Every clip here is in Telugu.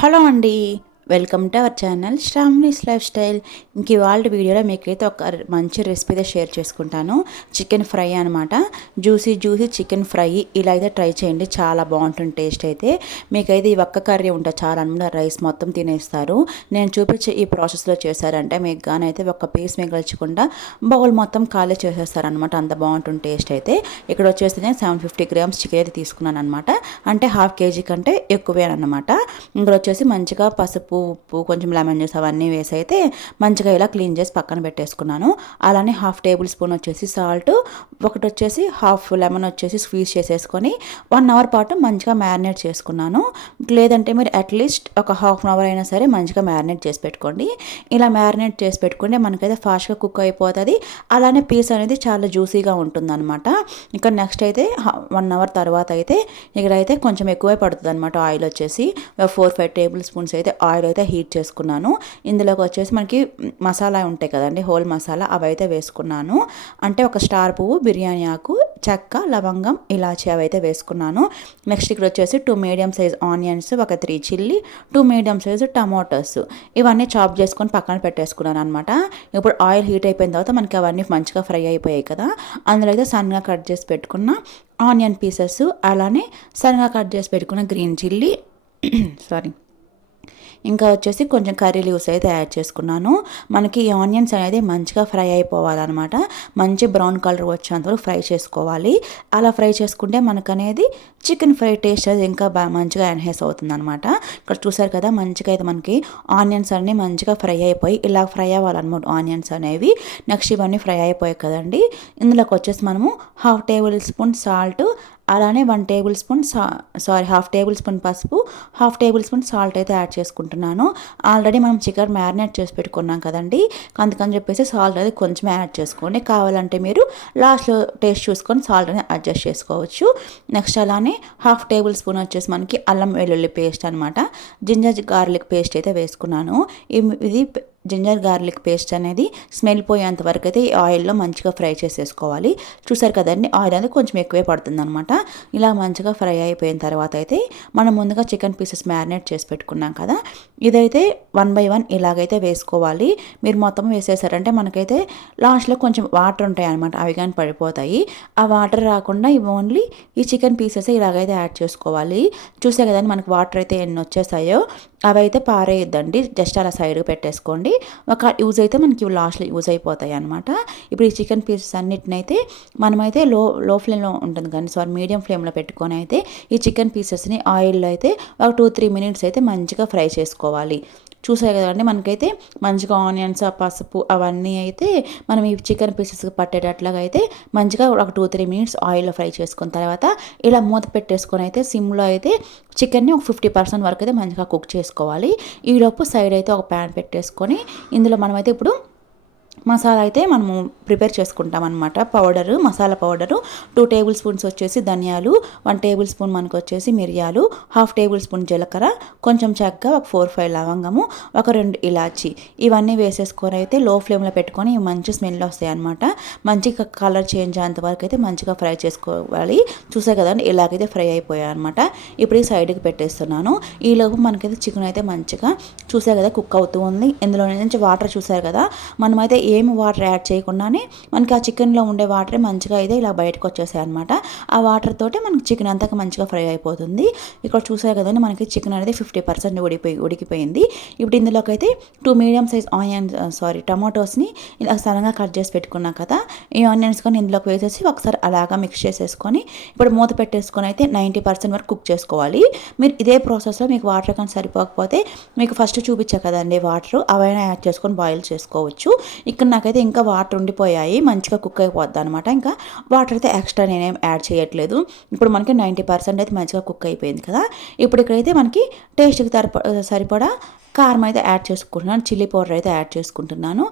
హలో అండి. Welcome to our channel Sravani's lifestyle ఇంక ఇవాళ వీడియోలో మీకైతే ఒక మంచి రెసిపీతో షేర్ చేసుకుంటాను. చికెన్ ఫ్రై అనమాట జ్యూసీ జ్యూసీ చికెన్ ఫ్రై ఇలా అయితే ట్రై చేయండి. చాలా బాగుంటుంది టేస్ట్ అయితే. మీకైతే ఈ ఒక్క కర్రీ ఉంటుంది చాలా అనమాట. రైస్ మొత్తం తినేస్తారు. నేను చూపించే ఈ ప్రాసెస్లో చేశారంటే మీకు గానైతే ఒక పీస్ మిగల్చకుండా బౌల్ మొత్తం ఖాళీ చేసేస్తారనమాట అంత బాగుంటుంది టేస్ట్ అయితే. ఇక్కడ వచ్చేసి నేను సెవెన్ ఫిఫ్టీ గ్రామ్స్ చికెన్ అయితే తీసుకున్నాను అనమాట అంటే హాఫ్ కేజీ కంటే ఎక్కువే అనమాట ఇక్కడ వచ్చేసి మంచిగా పసుపు ఉప్పు కొంచెం లెమన్ జ్యూస్ అవన్నీ వేసి అయితే మంచిగా ఇలా క్లీన్ చేసి పక్కన పెట్టేసుకున్నాను. అలానే హాఫ్ టేబుల్ స్పూన్ వచ్చేసి సాల్ట్ ఒకటి వచ్చేసి హాఫ్ లెమన్ వచ్చేసి స్క్వీజ్ చేసేసుకొని వన్ అవర్ పాటు మంచిగా మ్యారినేట్ చేసుకున్నాను. లేదంటే మీరు అట్లీస్ట్ ఒక హాఫ్ అన్ అవర్ అయినా సరే మంచిగా మ్యారినేట్ చేసి పెట్టుకోండి. ఇలా మ్యారినేట్ చేసి పెట్టుకుంటే మనకైతే ఫాస్ట్గా కుక్ అయిపోతుంది. అలానే పీస్ అనేది చాలా జ్యూసీగా ఉంటుంది అనమాట ఇంకా నెక్స్ట్ అయితే వన్ అవర్ తర్వాత అయితే ఇక్కడైతే కొంచెం ఎక్కువే పడుతుంది అనమాట ఆయిల్ వచ్చేసి. ఫోర్ ఫైవ్ టేబుల్ స్పూన్స్ అయితే ఆయిల్ అయితే హీట్ చేసుకున్నాను. ఇందులోకి వచ్చేసి మనకి మసాలా ఉంటాయి కదండి హోల్ మసాలా అవి అయితే వేసుకున్నాను. అంటే ఒక స్టార్ పువ్వు బిర్యానీ ఆకు చెక్క లవంగం ఇలాచి అవి అయితే వేసుకున్నాను. నెక్స్ట్ ఇక్కడ వచ్చేసి టూ మీడియం సైజ్ ఆనియన్స్ ఒక three chilli two medium size tomatoes. ఇవన్నీ చాప్ చేసుకొని పక్కన పెట్టేసుకున్నాను అనమాట ఇప్పుడు ఆయిల్ హీట్ అయిపోయిన తర్వాత మనకి అవన్నీ మంచిగా ఫ్రై అయిపోయాయి కదా. అందులో అయితే సన్నగా కట్ చేసి పెట్టుకున్న ఆనియన్ పీసెస్ అలానే సన్నగా కట్ చేసి పెట్టుకున్న గ్రీన్ చిల్లీ సారీ ఇంకా వచ్చేసి కొంచెం కర్రీ లీవ్స్ అయితే యాడ్ చేసుకున్నాను. మనకి ఈ ఆనియన్స్ అనేది మంచిగా ఫ్రై అయిపోవాలన్నమాట. మంచి బ్రౌన్ కలర్ వచ్చేంతవరకు ఫ్రై చేసుకోవాలి. అలా ఫ్రై చేసుకుంటే మనకు అనేది చికెన్ ఫ్రై టేస్ట్ అది ఇంకా బాగా మంచిగా ఎన్హేస్ అవుతుంది అనమాట ఇక్కడ చూసారు కదా మంచిగా అయితే మనకి ఆనియన్స్ అన్నీ మంచిగా ఫ్రై అయిపోయి ఇలా ఫ్రై అవ్వాలన్నమాట ఆనియన్స్ అనేవి. నెక్స్ట్ ఇవన్నీ ఫ్రై అయిపోయాయి కదండి. ఇందులోకి వచ్చేసి మనము హాఫ్ టేబుల్ స్పూన్ సాల్ట్ అలానే one tablespoon sa sorry half tablespoon పసుపు హాఫ్ టేబుల్ స్పూన్ సాల్ట్ అయితే యాడ్ చేసుకుంటున్నాను. ఆల్రెడీ మనం చికెన్ మ్యారినేట్ చేసి పెట్టుకున్నాం కదండి. అందుకని చెప్పేసి సాల్ట్ అనేది కొంచెం యాడ్ చేసుకోండి. కావాలంటే మీరు లాస్ట్లో టేస్ట్ చూసుకొని సాల్ట్ అనేది అడ్జస్ట్ చేసుకోవచ్చు. నెక్స్ట్ అలానే హాఫ్ టేబుల్ స్పూన్ వచ్చేసి మనకి అల్లం వెల్లుల్లి పేస్ట్ అనమాట జింజర్ గార్లిక్ పేస్ట్ అయితే వేసుకున్నాను. ఇది జింజర్ గార్లిక్ పేస్ట్ అనేది స్మెల్ పోయేంత వరకు అయితే ఈ ఆయిల్లో మంచిగా ఫ్రై చేసేసుకోవాలి. చూసారు కదండి ఆయిల్ అనేది కొంచెం ఎక్కువే పడుతుంది అనమాట ఇలా మంచిగా ఫ్రై అయిపోయిన తర్వాత అయితే మనం ముందుగా చికెన్ పీసెస్ మ్యారినేట్ చేసి పెట్టుకున్నాం కదా ఇదైతే వన్ బై వన్ ఇలాగైతే వేసుకోవాలి. మీరు మొత్తం వేసేసారంటే మనకైతే లాస్ట్లో కొంచెం వాటర్ ఉంటాయి అనమాట అవి కానీ పడిపోతాయి. ఆ వాటర్ రాకుండా ఇవి ఓన్లీ ఈ చికెన్ పీసెస్ ఇలాగైతే యాడ్ చేసుకోవాలి. చూసే కదండి మనకి వాటర్ అయితే ఎన్ని వచ్చేసాయో. అవైతే అయితే పారేయద్దండి. జస్ట్ అలా సైడ్కి పెట్టేసుకోండి. ఒక యూజ్ అయితే మనకి లాస్ట్లో యూజ్ అయిపోతాయి అనమాట ఇప్పుడు ఈ చికెన్ పీసెస్ అన్నిటినైతే మనమైతే లో లో ఫ్లేమ్లో ఉంటుంది కానీ సారీ మీడియం ఫ్లేమ్లో పెట్టుకొని అయితే ఈ చికెన్ పీసెస్ని ఆయిల్లో అయితే ఒక టూ త్రీ మినిట్స్ అయితే మంచిగా ఫ్రై చేసుకోవాలి. చూసాయి కదండి. మనకైతే మంచిగా ఆనియన్స్ పసుపు అవన్నీ అయితే మనం ఈ చికెన్ పీసెస్ పట్టేటట్లుగా అయితే మంచిగా ఒక టూ త్రీ మినిట్స్ ఆయిల్లో ఫ్రై చేసుకున్న తర్వాత ఇలా మూత పెట్టేసుకొని అయితే సిమ్లో అయితే చికెన్ని ఒక ఫిఫ్టీ పర్సెంట్ వరకు అయితే మంచిగా కుక్ చేసుకోవాలి. ఈలోపు సైడ్ అయితే ఒక ప్యాన్ పెట్టేసుకొని ఇందులో మనమైతే ఇప్పుడు మసాలా అయితే మనము ప్రిపేర్ చేసుకుంటాం అనమాట powder masala powder two tablespoons వచ్చేసి ధనియాలు వన్ టేబుల్ స్పూన్ మనకు వచ్చేసి మిరియాలు హాఫ్ టేబుల్ స్పూన్ జీలకర్ర కొంచెం చక్కగా ఒక ఫోర్ ఫైవ్ లవంగము ఒక రెండు ఇలాచి. ఇవన్నీ వేసేసుకొని అయితే లో ఫ్లేమ్లో పెట్టుకొని మంచి స్మెల్ వస్తాయి అనమాట మంచిగా కలర్ చేంజ్ అయ్యేంత వరకు అయితే మంచిగా ఫ్రై చేసుకోవాలి. చూసే కదండి ఇలాగైతే ఫ్రై అయిపోయాయి అనమాట ఇప్పుడు ఈ సైడ్కి పెట్టేస్తున్నాను. ఈలోపు మనకైతే చికెన్ అయితే మంచిగా చూసే కదా కుక్ అవుతూ ఉంది. ఇందులో నుంచి వాటర్ చూసారు కదా మనమైతే ఏమి వాటర్ యాడ్ చేయకుండానే మనకి ఆ చికెన్లో ఉండే వాటరే మంచిగా అయితే ఇలా బయటకు వచ్చేసాయి అనమాట ఆ వాటర్ తోటే మనకి చికెన్ అంతా మంచిగా ఫ్రై అయిపోతుంది. ఇక్కడ చూసారు కదండి మనకి చికెన్ అనేది ఫిఫ్టీ పర్సెంట్ ఉడిపోయి ఉడికిపోయింది. ఇప్పుడు ఇందులోకి అయితే two medium size onion sorry టమాటోస్ని ఇలా సడన్గా కట్ చేసి పెట్టుకున్నా కదా ఈ ఆనియన్స్ కానీ ఇందులోకి వేసేసి ఒకసారి అలాగా మిక్స్ చేసేసుకొని ఇప్పుడు మూత పెట్టేసుకొని అయితే నైంటీ పర్సెంట్ వరకు కుక్ చేసుకోవాలి. మీరు ఇదే ప్రాసెస్లో మీకు వాటర్ కానీ సరిపోకపోతే మీకు ఫస్ట్ చూపించా కదండి వాటర్ అవైనా యాడ్ చేసుకొని బాయిల్ చేసుకోవచ్చు. చికెన్ నాకైతే ఇంకా వాటర్ ఉండిపోయాయి. మంచిగా కుక్ అయిపోద్ది అనమాట ఇంకా వాటర్ అయితే ఎక్స్ట్రా నేనేం యాడ్ చేయట్లేదు. ఇప్పుడు మనకి నైంటీ పర్సెంట్ అయితే మంచిగా కుక్ అయిపోయింది కదా. ఇప్పుడు ఇక్కడైతే మనకి టేస్ట్కి తరప సరిపడా కారం అయితే యాడ్ చేసుకుంటున్నాను చిల్లీ పౌడర్ అయితే యాడ్ చేసుకుంటున్నాను.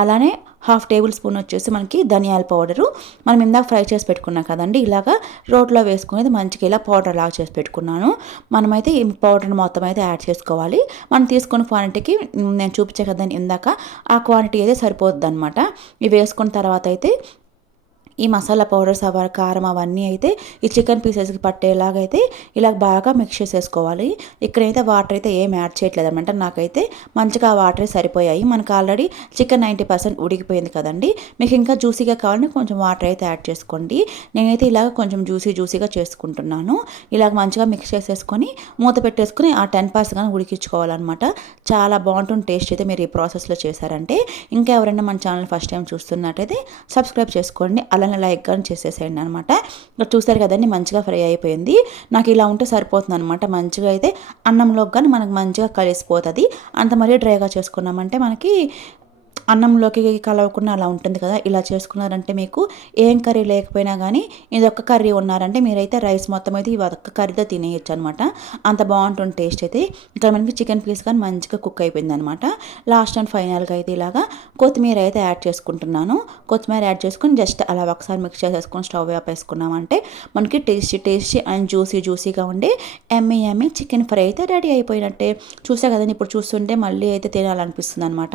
అలానే హాఫ్ టేబుల్ స్పూన్ వచ్చేసి మనకి ధనియాల పౌడరు. మనం ఇందాక ఫ్రై చేసి పెట్టుకున్నాం కదండి ఇలాగా రోట్లో వేసుకునేది మంచిగా ఇలా పౌడర్ లాగా చేసి పెట్టుకున్నాను. మనమైతే ఈ పౌడర్ మొత్తం అయితే యాడ్ చేసుకోవాలి. మనం తీసుకున్న క్వాంటిటీకి నేను చూపించే కదండి ఇందాక ఆ క్వాంటిటీ అయితే సరిపోద్ది అనమాట ఇవి వేసుకున్న తర్వాత అయితే ఈ మసాలా పౌడర్స్ అవ కారం అవన్నీ అయితే ఈ చికెన్ పీసెస్కి పట్టేలాగైతే ఇలా బాగా మిక్స్ చేసేసుకోవాలి. ఇక్కడైతే వాటర్ అయితే ఏం యాడ్ చేయట్లేదు అనమాట నాకైతే మంచిగా ఆ వాటరే సరిపోయాయి. మనకు ఆల్రెడీ చికెన్ నైంటీ పర్సెంట్ ఉడికిపోయింది కదండి. మీకు ఇంకా జ్యూసీగా కావాలంటే కొంచెం వాటర్ అయితే యాడ్ చేసుకోండి. నేనైతే ఇలాగ కొంచెం జ్యూసీ జ్యూసీగా చేసుకుంటున్నాను. ఇలాగ మంచిగా మిక్స్ చేసేసుకొని మూత పెట్టేసుకొని ఆ టెన్ పర్సెంట్ కానీ ఉడికించుకోవాలన్నమాట. చాలా బాగుంటుంది టేస్ట్ అయితే మీరు ఈ ప్రాసెస్లో చేశారంటే. ఇంకా ఎవరైనా మన ఛానల్ ఫస్ట్ టైం చూస్తున్నట్టయితే సబ్స్క్రైబ్ చేసుకోండి. అలా అలానే లైక్ కానీ చేసేసేయండి అనమాట ఇక్కడ చూసారు కదండి మంచిగా ఫ్రై అయిపోయింది. నాకు ఇలా ఉంటే సరిపోతుంది అనమాట మంచిగా అయితే అన్నంలోకి కానీ మనకు మంచిగా కలిసిపోతుంది. అంత మరీ డ్రైగా చేసుకున్నామంటే మనకి అన్నంలోకి కలవకుండా అలా ఉంటుంది కదా ఇలా చేసుకున్నారంటే మీకు ఏం కర్రీ లేకపోయినా కానీ ఇది ఒక్క కర్రీ ఉన్నారంటే మీరైతే రైస్ మొత్తం అయితే ఇవి ఒక్క కర్రీతో తినేయచ్చు అనమాట అంత బాగుంటుంది టేస్ట్ అయితే. ఇక్కడ మనకి చికెన్ పీస్ కానీ మంచిగా కుక్ అయిపోయింది అనమాట లాస్ట్ అండ్ ఫైనల్గా అయితే ఇలాగా కొత్తిమీర అయితే యాడ్ చేసుకుంటున్నాను. కొత్తిమీర యాడ్ చేసుకుని జస్ట్ అలా ఒకసారి మిక్స్ చేసేసుకొని స్టవ్ వేపేసుకున్నామంటే మనకి టేస్టీ టేస్టీ అండ్ జ్యూసీ జ్యూసీగా ఉండి ఎమ్మి ఎమ్మి చికెన్ ఫ్రై అయితే రెడీ అయిపోయినట్టే. చూసా కదండి ఇప్పుడు చూస్తుంటే మళ్ళీ అయితే తినాలనిపిస్తుంది అనమాట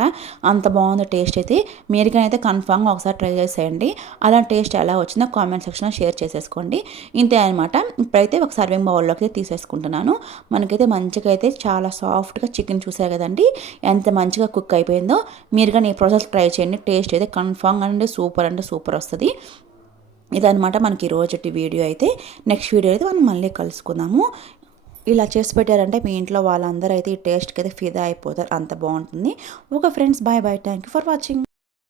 అంత బాగుంది బాగుందో టేస్ట్ అయితే మీరుకైతే కన్ఫామ్గా ఒకసారి ట్రై చేసేయండి. అలా టేస్ట్ ఎలా వచ్చిందో కామెంట్ సెక్షన్లో షేర్ చేసేసుకోండి. ఇంతే అనమాట ఇప్పుడైతే ఒక సర్వింగ్ బౌల్లోకి తీసేసుకుంటున్నాను. మనకైతే మంచిగా అయితే చాలా సాఫ్ట్గా చికెన్ చూసారు కదండి. ఎంత మంచిగా కుక్ అయిపోయిందో మీరు కానీ ఈ ప్రాసెస్ ట్రై చేయండి. టేస్ట్ అయితే కన్ఫామ్గా అంటే సూపర్ అంటే సూపర్ వస్తుంది. ఇదనమాట మనకి ఈరోజు వీడియో అయితే. నెక్స్ట్ వీడియో అయితే మనం మళ్ళీ కలుసుకుందాము. ఇలా చేసి పెట్టారంటే మీ ఇంట్లో వాళ్ళందరూ అయితే ఈ టేస్ట్కి అయితే ఫిదా అయిపోతారు. అంత బాగుంటుంది. Okay friends bye bye thank you for watching